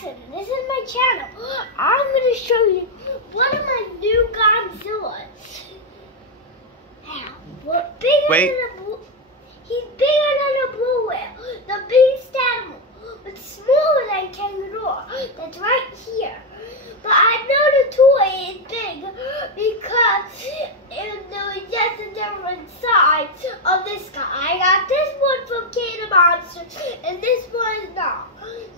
Jaxson. This is my channel. I'm going to show you one of my new Godzillas. Wait. He's bigger than a blue whale, the biggest animal, but smaller than kangaroo. That's right here. But I know the toy is big because there was just a different size of this guy. I got this one from King of Monsters and this one is not.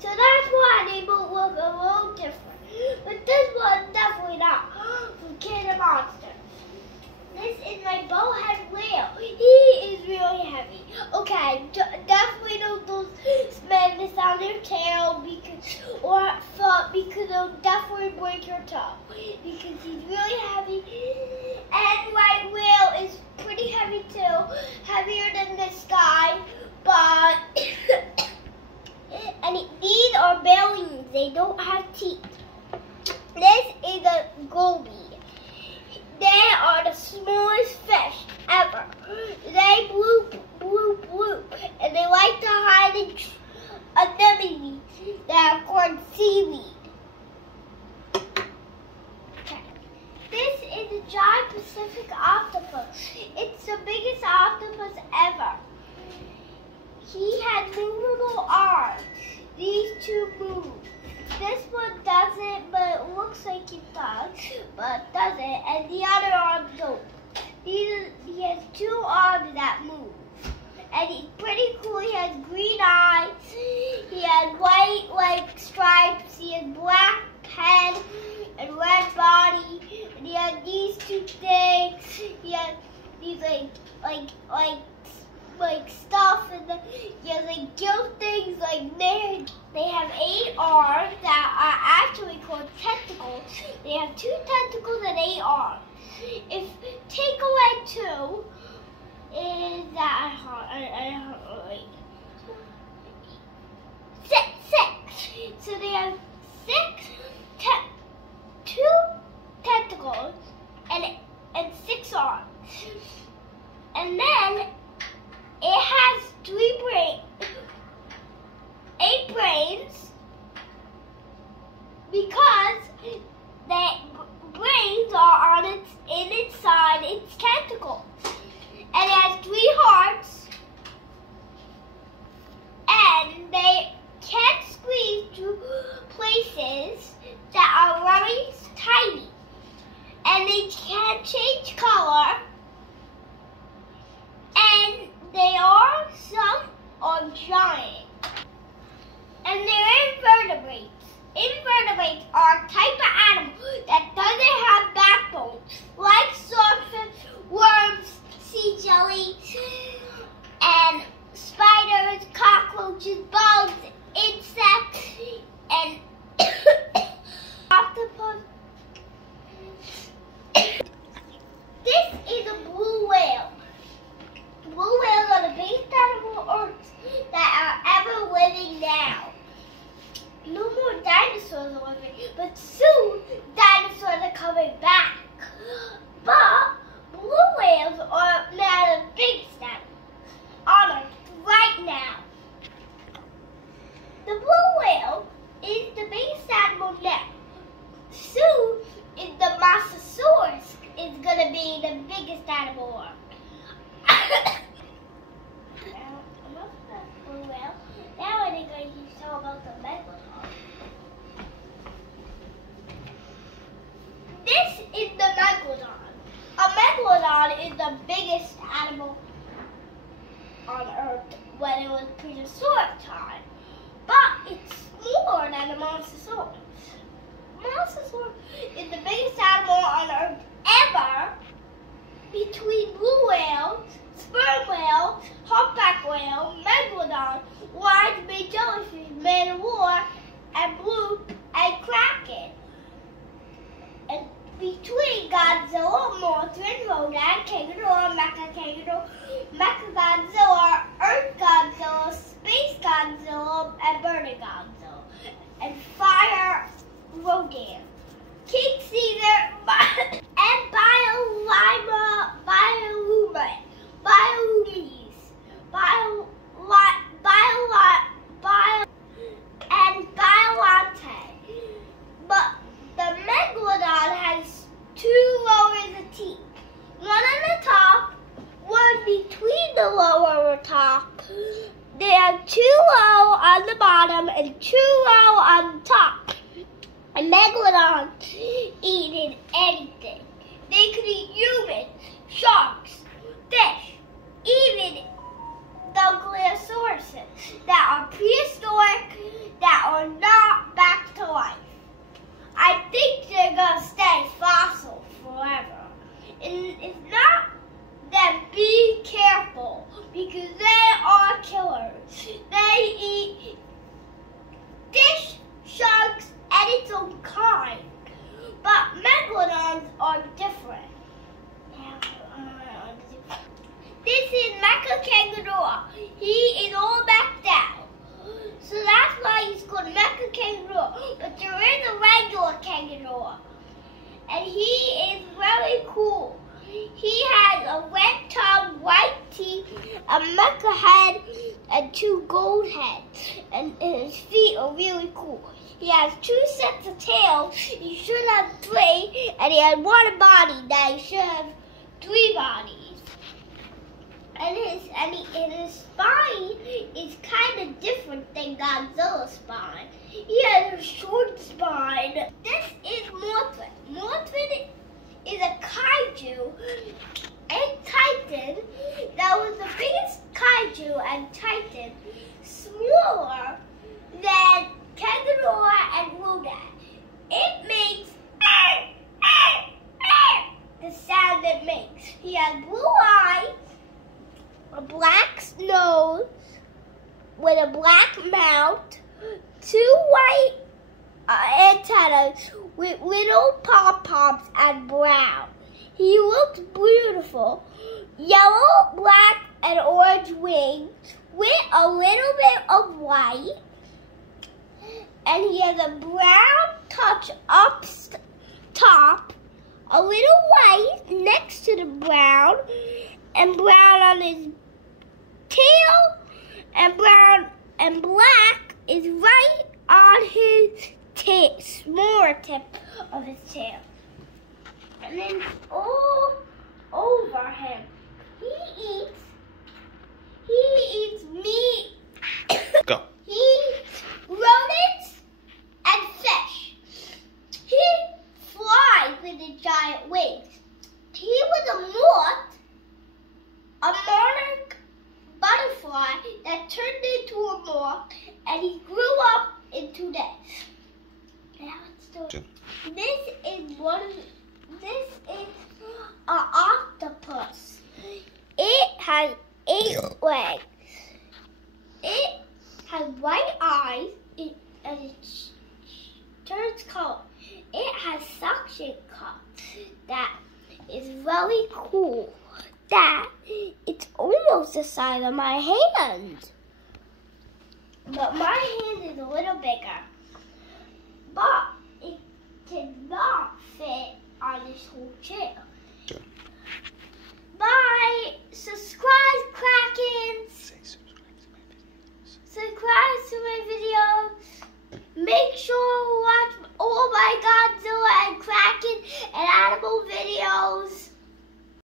So that's why they both look a little different. But this one definitely not from King of Monsters. This is my bowhead whale. He is really heavy. Okay, definitely don't spend this on your tail or foot because it'll definitely break your toe. Because he's really heavy. And white whale is pretty heavy too. Heavier than this guy. But and these are baleen. They don't have teeth. This is a goby. They are the smallest fish ever. They bloop, bloop, bloop. And they like to hide in anemones that are called seaweed. Okay. This is a giant Pacific octopus. It's the biggest octopus ever. He has movable arms. These two move. This one doesn't, but it looks like it does, but it doesn't, and the other arms don't. He has two arms that move, and he's pretty cool. He has green eyes, he has white like stripes, he has black head and red body, and he has these two things. He has these like stuff, and he has like gill things like there. They have 8 arms that are actually called tentacles. They have 2 tentacles and 8 arms. If take away 2, is that wait. 6. So they have 2 tentacles and 6 arms. And then it has 8 brains because the brains are in inside its tentacles. And it has 3 hearts, and they can squeeze through places that are very tiny. And they can change color, and some are giant. And they're invertebrates. Invertebrates are a type of animal that doesn't have backbone, like swordfish, worms, sea jellies, and spiders, cockroaches, bugs, insects, and octopus. This is a blue whale. Blue whales are the biggest animal on Earth that are ever living now. No more dinosaurs are living, but soon dinosaurs are coming back. But blue whales are now the biggest animal on Earth right now. The blue whale is the biggest animal now. Soon the Mosasaurus is going to be the biggest animal on Earth. Now I'm going to talk about the megalodon. This is the megalodon. A megalodon is the biggest animal on Earth when it was prehistoric time, but it's smaller than a Mosasaurus. Mosasaurus is the biggest animal on Earth ever, between blue whales, sperm whale, humpback whale, megalodon, wide-billed jellyfish, man of war, and blue and kraken. And between Godzilla, Mothra, Rodan, kangaroo, mecha Godzilla, Earth Godzilla, space Godzilla, and burning Godzilla, and fire Rodan, King Caesar, and and Biolante. 2 rows on the bottom and 2 rows on the top. And megalodons eating anything. They could eat humans, sharks, fish, even the that are prehistoric, that are not back to life. I think they're going to stay fossil forever. And if not, then be careful because they are killers. They eat fish, sharks, and its own kind. But megalodons are different. This is Mecha Kangaroo. He is all back down. So that's why he's called Mecha Kangaroo. But there is a regular kangaroo. And he is very cool. He has a red tongue, white teeth, a mecha head, and 2 gold heads. And his feet are really cool. He has 2 sets of tails. He should have 3. And he has 1 body. Now he should have 3 bodies. And his spine is kind of different than Godzilla's spine. He has a short spine. This is Mothra. Mothra is a kaiju and titan that was the biggest kaiju and titan, smaller than kangaroo and Luna. It makes the sound it makes. He has blue eyes, a black nose with a black mouth, 2 white antennas with little pom-poms and brown. He looks beautiful. Yellow, black, and orange wings with a little bit of white. And he has a brown touch up top, a little white next to the brown, and brown on his tail, and brown and black is right on his smaller tip of his tail. And then all over him, he eats meat. Go. He eats rodents and fish. He flies with his giant wings. He was a monarch butterfly that turned into a moth, and he grew up into this. Now let's do it. This is an octopus. It has 8 legs. It has white eyes and it turns color. It has suction cups that is really cool. That it's almost the size of my hand. But my hand is a little bigger. But it cannot fit on this whole chair. Okay. Bye.